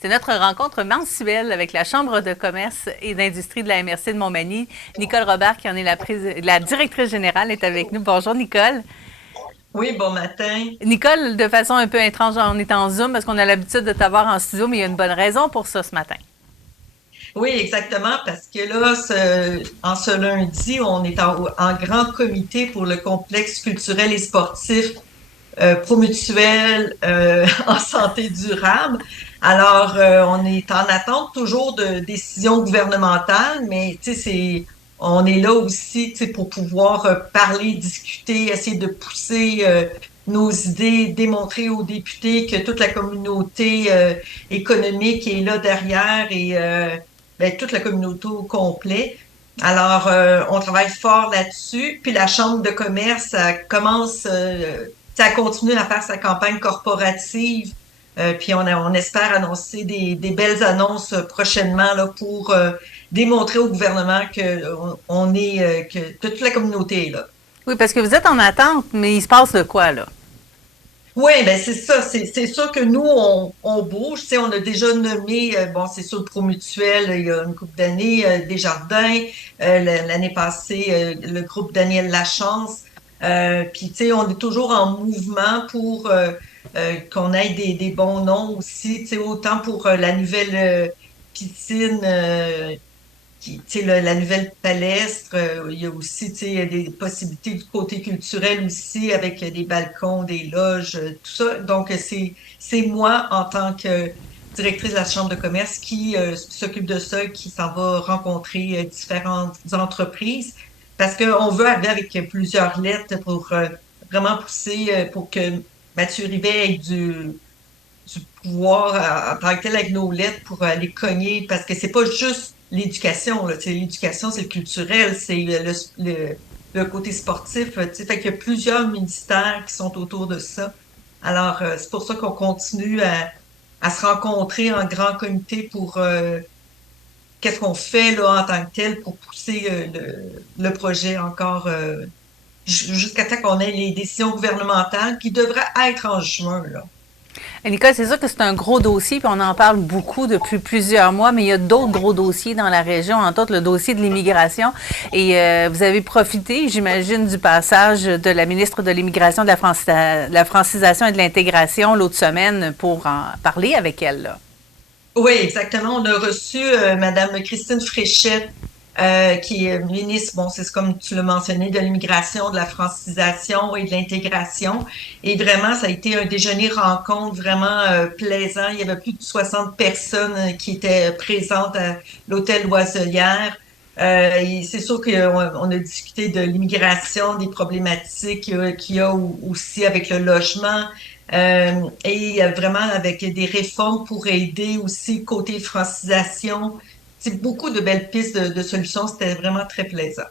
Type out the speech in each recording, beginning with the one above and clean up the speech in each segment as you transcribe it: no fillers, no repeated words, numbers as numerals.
C'est notre rencontre mensuelle avec la Chambre de commerce et d'industrie de la MRC de Montmagny. Nicole Robert, qui en est la directrice générale, est avec nous. Bonjour, Nicole. Oui, bon matin. Nicole, de façon un peu étrange, on est en Zoom parce qu'on a l'habitude de t'avoir en studio, mais il y a une bonne raison pour ça ce matin. Oui, exactement, parce que là, en ce lundi, on est en grand comité pour le complexe culturel et sportif Promutuel en santé durable. Alors, on est en attente toujours de décisions gouvernementales, mais tu sais, on est là aussi, tu sais, pour pouvoir parler, discuter, essayer de pousser nos idées, démontrer aux députés que toute la communauté économique est là derrière et ben, toute la communauté au complet. Alors, on travaille fort là-dessus. Puis la Chambre de commerce, ça commence, ça continue à faire sa campagne corporative. Puis on espère annoncer des belles annonces prochainement là, pour démontrer au gouvernement on est, que toute la communauté est là. Oui, parce que vous êtes en attente, mais il se passe de quoi, là? Oui, ben c'est ça. C'est sûr que nous, on bouge. Tu sais, on a déjà nommé, bon, c'est sûr, le Promutuel, il y a une couple d'années, Desjardins, l'année passée, le groupe Daniel Lachance. Puis, tu sais, on est toujours en mouvement pour qu'on ait des bons noms aussi. Tu sais, autant pour la nouvelle piscine tu sais, la nouvelle palestre, il y a aussi, tu sais, des possibilités du côté culturel aussi avec des balcons, des loges, tout ça. Donc, c'est moi en tant que directrice de la Chambre de commerce qui s'occupe de ça, qui s'en va rencontrer différentes entreprises parce qu'on veut arriver avec plusieurs lettres pour vraiment pousser pour que Mathieu Rivet ait du pouvoir en tant que tel avec nos lettres pour aller cogner, parce que c'est pas juste l'éducation, là. Tu sais, l'éducation, c'est le culturel, c'est le côté sportif. Tu sais, fait qu'il y a plusieurs ministères qui sont autour de ça. Alors, c'est pour ça qu'on continue à se rencontrer en grand comité pour qu'est-ce qu'on fait là en tant que tel pour pousser le projet encore jusqu'à temps qu'on ait les décisions gouvernementales qui devraient être en juin, là. Et Nicole, c'est sûr que c'est un gros dossier, puis on en parle beaucoup depuis plusieurs mois, mais il y a d'autres gros dossiers dans la région, entre autres le dossier de l'immigration. Et vous avez profité, j'imagine, du passage de la ministre de l'Immigration, de la francisation et de l'intégration l'autre semaine pour en parler avec elle, là. Oui, exactement. On a reçu Madame Christine Fréchette, qui est ministre, bon, c'est comme tu l'as mentionné, de l'immigration, de la francisation et de l'intégration. Et vraiment, ça a été un déjeuner rencontre vraiment plaisant. Il y avait plus de 60 personnes qui étaient présentes à l'hôtel Loiselière. Et c'est sûr qu'on a discuté de l'immigration, des problématiques qu'il y a aussi avec le logement. Et vraiment avec des réformes pour aider aussi côté francisation. C'est beaucoup de belles pistes de solutions. C'était vraiment très plaisant.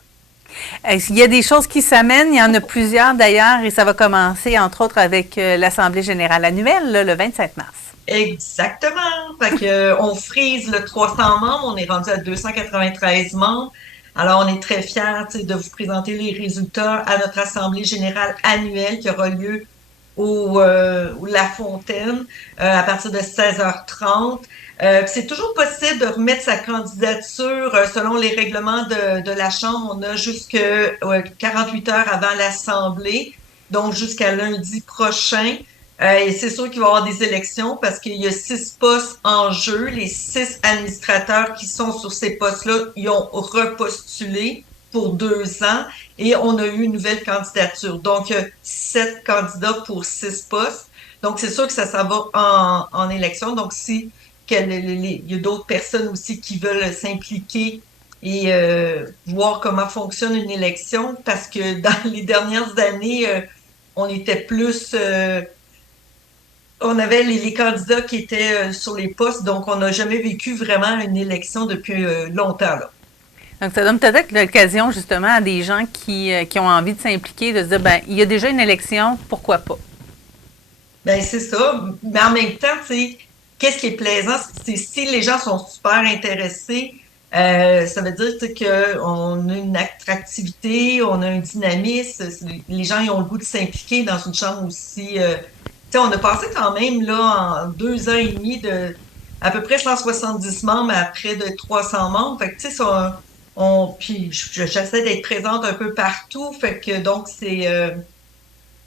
Il y a des choses qui s'amènent, il y en a plusieurs d'ailleurs, et ça va commencer entre autres avec l'Assemblée générale annuelle, là, le 27 mars. Exactement. Fait que, on frise le 300 membres. On est rendu à 293 membres. Alors, on est très fiers, tu sais, de vous présenter les résultats à notre Assemblée générale annuelle qui aura lieu au La Fontaine à partir de 16h30. C'est toujours possible de remettre sa candidature selon les règlements de la Chambre. On a jusque 48 heures avant l'Assemblée, donc jusqu'à lundi prochain. Et c'est sûr qu'il va y avoir des élections parce qu'il y a 6 postes en jeu. Les 6 administrateurs qui sont sur ces postes-là, ils ont repostulé pour 2 ans et on a eu une nouvelle candidature. Donc, 7 candidats pour 6 postes. Donc, c'est sûr que ça va en élection. Donc, si il y a d'autres personnes aussi qui veulent s'impliquer et voir comment fonctionne une élection, parce que dans les dernières années, on était plus on avait les candidats qui étaient sur les postes, donc on n'a jamais vécu vraiment une élection depuis longtemps, là. Donc, ça donne peut-être l'occasion justement à des gens qui ont envie de s'impliquer, de se dire, ben, il y a déjà une élection, pourquoi pas? Ben, c'est ça. Mais en même temps, tu sais, qu'est-ce qui est plaisant, c'est si les gens sont super intéressés, ça veut dire tu sais, qu'on a une attractivité, on a un dynamisme. Les gens ils ont le goût de s'impliquer dans une chambre aussi. Tu sais, on a passé quand même là en 2 ans et demi à peu près 170 membres à près de 300 membres. Fait que, tu sais, puis j'essaie d'être présente un peu partout. Fait que, donc, tu sais,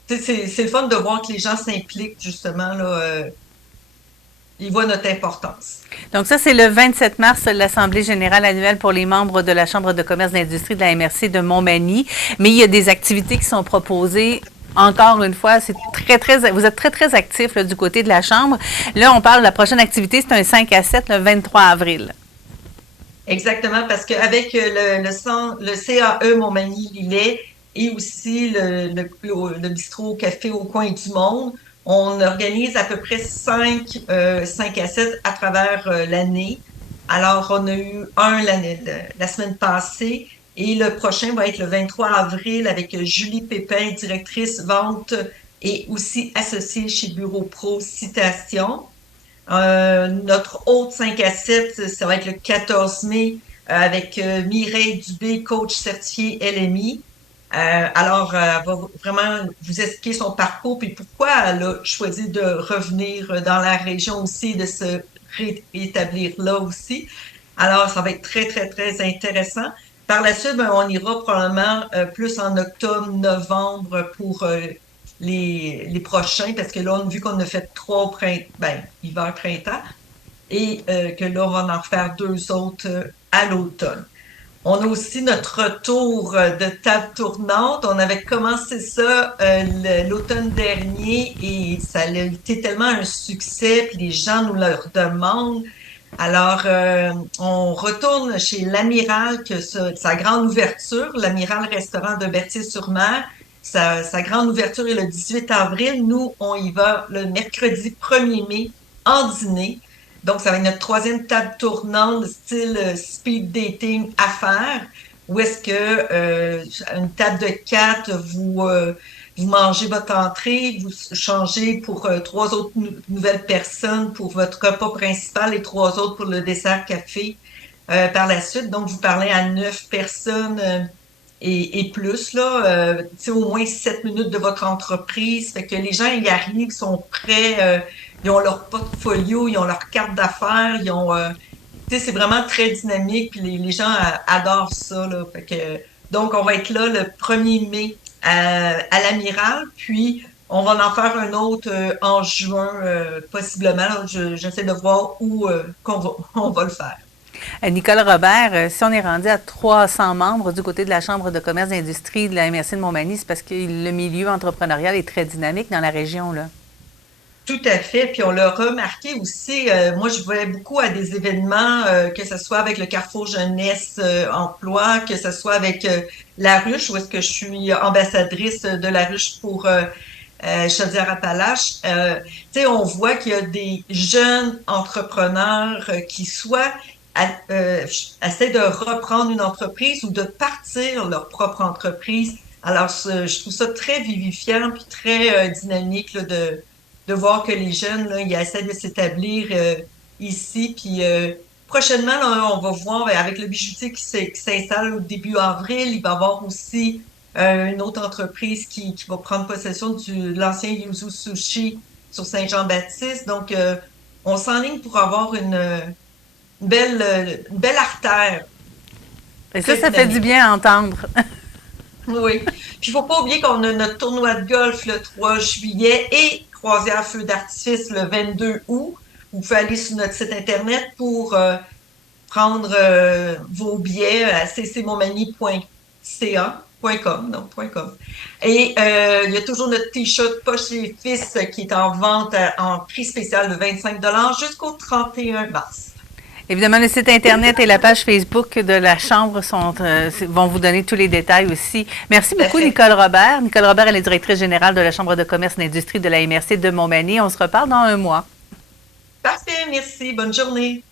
c'est le fun de voir que les gens s'impliquent, justement, là. Ils voient notre importance. Donc ça, c'est le 27 mars, l'Assemblée générale annuelle pour les membres de la Chambre de commerce d'industrie de la MRC de Montmagny. Mais il y a des activités qui sont proposées. Encore une fois, c'est vous êtes très actifs là, du côté de la Chambre. Là, on parle de la prochaine activité, c'est un 5 à 7 le 23 avril. Exactement, parce qu'avec le CAE Montmagny-Lillet et aussi le bistrot Café au coin du monde, on organise à peu près 5 à 7 à travers l'année. Alors, on a eu la semaine passée et le prochain va être le 23 avril avec Julie Pépin, directrice vente et aussi associée chez Bureau Pro Citation. Notre autre 5 à 7, ça va être le 14 mai avec Mireille Dubé, coach certifié LMI. Alors, elle va vraiment vous expliquer son parcours et pourquoi elle a choisi de revenir dans la région aussi, de se rétablir là aussi. Alors, ça va être très intéressant. Par la suite, on ira probablement plus en octobre, novembre pour les prochains, parce que là, vu qu'on a fait 3 hiver, printemps, et que là, on va en refaire 2 autres à l'automne. On a aussi notre retour de table tournante. On avait commencé ça l'automne dernier et ça a été tellement un succès, puis les gens nous le demandent. Alors, on retourne chez l'Amiral, sa grande ouverture, l'Amiral Restaurant de Berthier-sur-Mer. Sa grande ouverture est le 18 avril. Nous, on y va le mercredi 1er mai en dîner. Donc, ça va être notre 3e table tournante, style speed dating affaires, où est-ce que une table de 4, vous mangez votre entrée, vous changez pour 3 autres nouvelles personnes pour votre repas principal et 3 autres pour le dessert café par la suite. Donc, vous parlez à 9 personnes et plus, là, tu sais, au moins 7 minutes de votre entreprise. Fait que les gens y arrivent, sont prêts, ils ont leur portfolio, ils ont leur carte d'affaires, tu sais, c'est vraiment très dynamique, puis les gens adorent ça, là. Fait que, donc, on va être là le 1er mai à l'Amiral, puis on va en faire un autre en juin, possiblement. J'essaie de voir où on va le faire. Nicole Robert, si on est rendu à 300 membres du côté de la Chambre de commerce d'industrie de la MRC de Montmagny, c'est parce que le milieu entrepreneurial est très dynamique dans la région, là. Tout à fait. Puis on l'a remarqué aussi. Moi, je vais beaucoup à des événements, que ce soit avec le Carrefour Jeunesse Emploi, que ce soit avec La Ruche, où est-ce que je suis ambassadrice de La Ruche pour Chaudière-Appalaches. Tu sais, on voit qu'il y a des jeunes entrepreneurs qui soit essaient de reprendre une entreprise ou de partir leur propre entreprise. Alors, je trouve ça très vivifiant puis très dynamique là, de voir que les jeunes, là, ils essaient de s'établir ici. Puis prochainement, là, on va voir avec le bijoutier qui s'installe au début avril, il va y avoir aussi une autre entreprise qui va prendre possession de l'ancien Yuzu Sushi sur Saint-Jean-Baptiste. Donc, on s'enligne pour avoir une belle artère. Et ça fait du bien à entendre. Oui. Puis, il faut pas oublier qu'on a notre tournoi de golf le 3 juillet et croisière feu d'artifice le 22 août. Vous pouvez aller sur notre site Internet pour prendre vos billets à ccmontmagny.ca.com, non, .com. Et il y a toujours notre T-shirt Poche et Fils qui est en vente en prix spécial de 25 jusqu'au 31 mars. Évidemment, le site Internet et la page Facebook de la Chambre vont vous donner tous les détails aussi. Merci beaucoup, Nicole Robert. Nicole Robert est la directrice générale de la Chambre de commerce et d'industrie de la MRC de Montmagny. On se reparle dans un mois. Parfait, merci. Bonne journée.